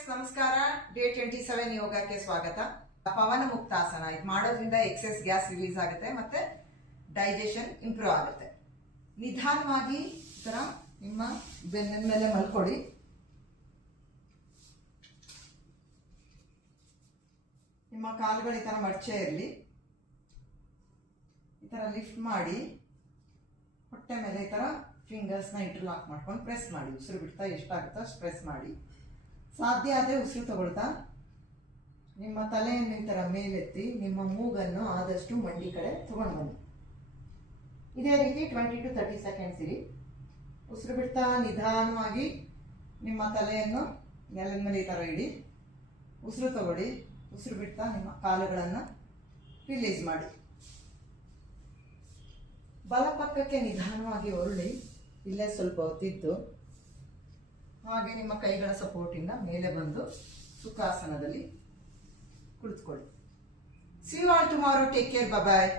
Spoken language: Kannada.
ಫ್ರೆಂಡ್ಸ್, ನಮಸ್ಕಾರ. ಡೇ 27 ಯೋಗಕ್ಕೆ ಸ್ವಾಗತ. ಪವನ ಮುಕ್ತಾಸನ ಇದು ಮಾಡೋದ್ರಿಂದ ಎಕ್ಸೆಸ್ ಗ್ಯಾಸ್ ರಿಲೀಸ್ ಆಗುತ್ತೆ ಮತ್ತೆ ಡೈಜೆಷನ್ ಇಂಪ್ರೂವ್ ಆಗುತ್ತೆ. ನಿಧಾನವಾಗಿ ಈ ತರ ನಿಮ್ಮ ಬೆನ್ನಿನ ಮೇಲೆ ಮಲ್ಕೊಳ್ಳಿ. ನಿಮ್ಮ ಕಾಲುಗಳು ಈ ತರ ಮಡಚೆ ಇರಲಿ. ಈ ತರ ಲಿಫ್ಟ್ ಮಾಡಿ ಹೊಟ್ಟೆ ಮೇಲೆ ಈ ತರ ಫಿಂಗರ್ಸ್ನ ಇಂಟರ್ಲಾಕ್ ಮಾಡ್ಕೊಂಡು ಪ್ರೆಸ್ ಮಾಡಿ. ಉಸಿರು ಬಿಡ್ತಾ ಎಷ್ಟಾಗುತ್ತೋ ಅಷ್ಟು ಪ್ರೆಸ್ ಮಾಡಿ. ಸಾಧ್ಯ ಆದರೆ ಉಸಿರು ತಗೊಳ್ತಾ ನಿಮ್ಮ ತಲೆಯನ್ನು ಈ ಥರ ಮೇಲೆತ್ತಿ ನಿಮ್ಮ ಮೂಗನ್ನು ಆದಷ್ಟು ಮಂಡಿ ಕಡೆ ತಗೊಂಡು ಬನ್ನಿ. ಇದೇ ರೀತಿ 20 to 30 ಸೆಕೆಂಡ್ಸ್ ಇರಿ. ಉಸಿರು ಬಿಡ್ತಾ ನಿಧಾನವಾಗಿ ನಿಮ್ಮ ತಲೆಯನ್ನು ನೆಲದ ಮೇಲೆ ಈ ಥರ ಇಡಿ. ಉಸಿರು ತಗೊಳ್ಳಿ. ಉಸಿರು ಬಿಡ್ತಾ ನಿಮ್ಮ ಕಾಲುಗಳನ್ನು ರಿಲೀಸ್ ಮಾಡಿ. ಬಲಪಕ್ಕಕ್ಕೆ ನಿಧಾನವಾಗಿ ಹೊರಳಿ ಇಲ್ಲೇ ಸ್ವಲ್ಪ ಹೊತ್ತಿದ್ದು ಹಾಗೆ ನಿಮ್ಮ ಕೈಗಳ ಸಪೋರ್ಟಿಂದ ಮೇಲೆ ಬಂದು ಸುಖಾಸನದಲ್ಲಿ ಕುಳಿತುಕೊಳ್ಳಿ. See you all tomorrow. Take care. Bye bye.